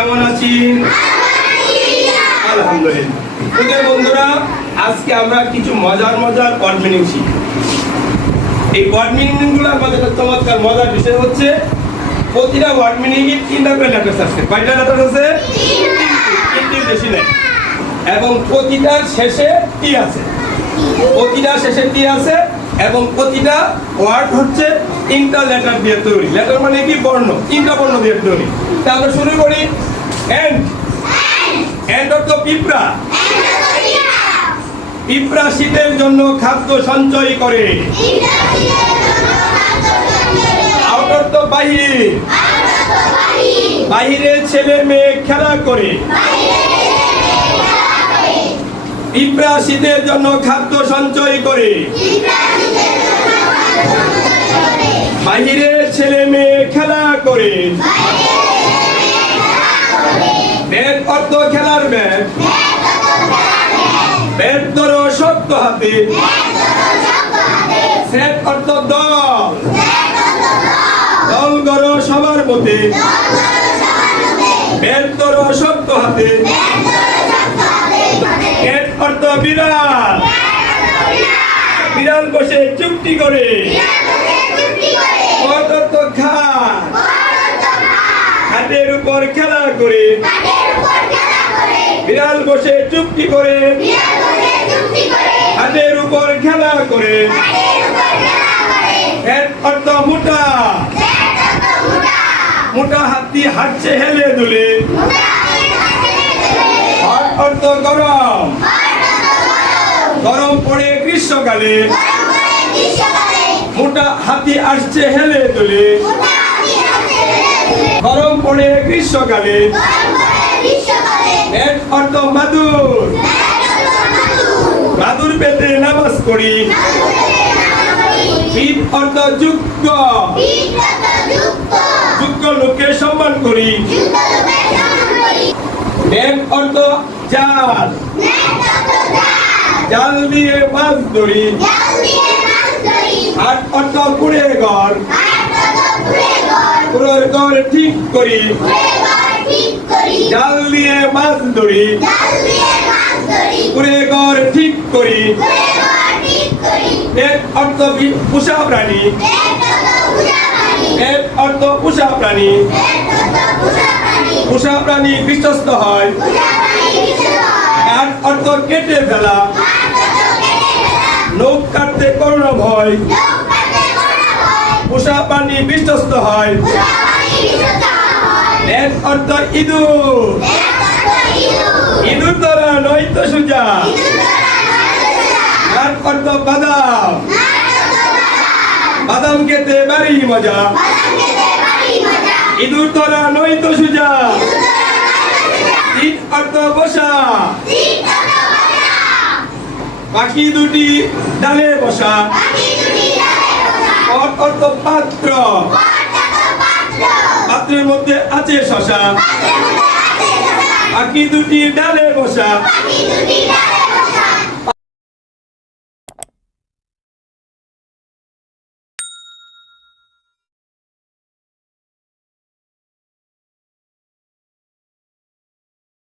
কেমন আছেন? আলহামদুলিল্লাহ। বন্ধুরা, আজকে আমরা কিছু মজার ওয়ার্ড মিনিং শিখব। এই ওয়ার্ড মিনিং গুলোর মধ্যে চমৎকার মজার বিষয় হচ্ছে প্রতিটা ওয়ার্ড মিনিং এ 3টা করে লেটার আছে। কয়টা লেটার আছে? 3টির বেশি নেই। এবং প্রতিটার শেষে টি আছে। প্রতিটা শেষে টি আছে এবং প্রতিটা ওয়ার্ড হচ্ছে 3টা লেটার দিয়ে তৈরি। লেটার মানে কি? বর্ণ। 3টা বর্ণ দিয়ে তৈরি। তাহলে শুরু করি। এন্ড। এন্ড অর্থ পিঁপড়া। পিঁপড়া শীতের জন্য খাদ্য সঞ্চয় করে। আউট অর্থ বাহির। বাহিরে ছেলে মেয়ে খেলা করে। পিঁপড়া শীতের জন্য খাদ্য সঞ্চয় করে। বাহিরে ছেলে মেয়ে খেলা করে। ব্যাট অর্থ খেলার ব্যাট। ব্যাট ধরো শক্ত হাতে। সেট অর্থ দল। দল গড়ো সবার মধ্যে। ব্যাট ধরো শক্ত হাতে। ক্যাট অর্থ বিড়াল। বিড়াল বসে চুক্তি করে। কট অর্থ খাট। খাটের উপর খেলা করে। বিড়াল বসে চুক্তি করে। খাটের উপর খেলা করে। হেড অর্থ মোটা। মোটা হাতি হাঁটছে হেলে দুলে। হট অর্থ গরম। গরম পড়ে গ্রীষ্মকালে। মোটা হাতি আসছে হেলে দুলে। গরম পড়ে গ্রীষ্মকালে। হেড অর্থ মাদুর। মাদুর পেতে নামাজ পড়ি। ফিট অর্থ যোগ্য। যোগ্য লোককে সম্মান করি। নেট অর্থ জাল। জাল দিয়ে মাছ ধরি। হাট অর্থ কুড়ে ঘর। কুড়ের ঘর ঠিক করি। জাল দিয়ে মাছ ধরি। কুড়ে ঘর ঠিক করি। নেট অর্থ পোষা প্রাণী। নেট অর্থ পোষা প্রাণী। পোষা প্রাণী বিশ্বস্ত হয়। কাঠ অর্থ কেটে ফেলা। নখ কাটতে করোনা ভয়। পোষা প্রাণী বিশ্বস্ত হয়। নেট অর্থ ইঁদুর। ইঁদুর ধরা নয়তো সোজা। কাঠ অর্থ বাদাম। বাদাম খেতে বাড়ি মজা। ইঁদুর ধরা নয়তো সোজা। সিট অর্থ বসা। পাখি দুটি ডালে বসা। পট অর্থ পাত্র। পাত্রের মধ্যে আছে শশা। পাখি দুটি ডালে বসা।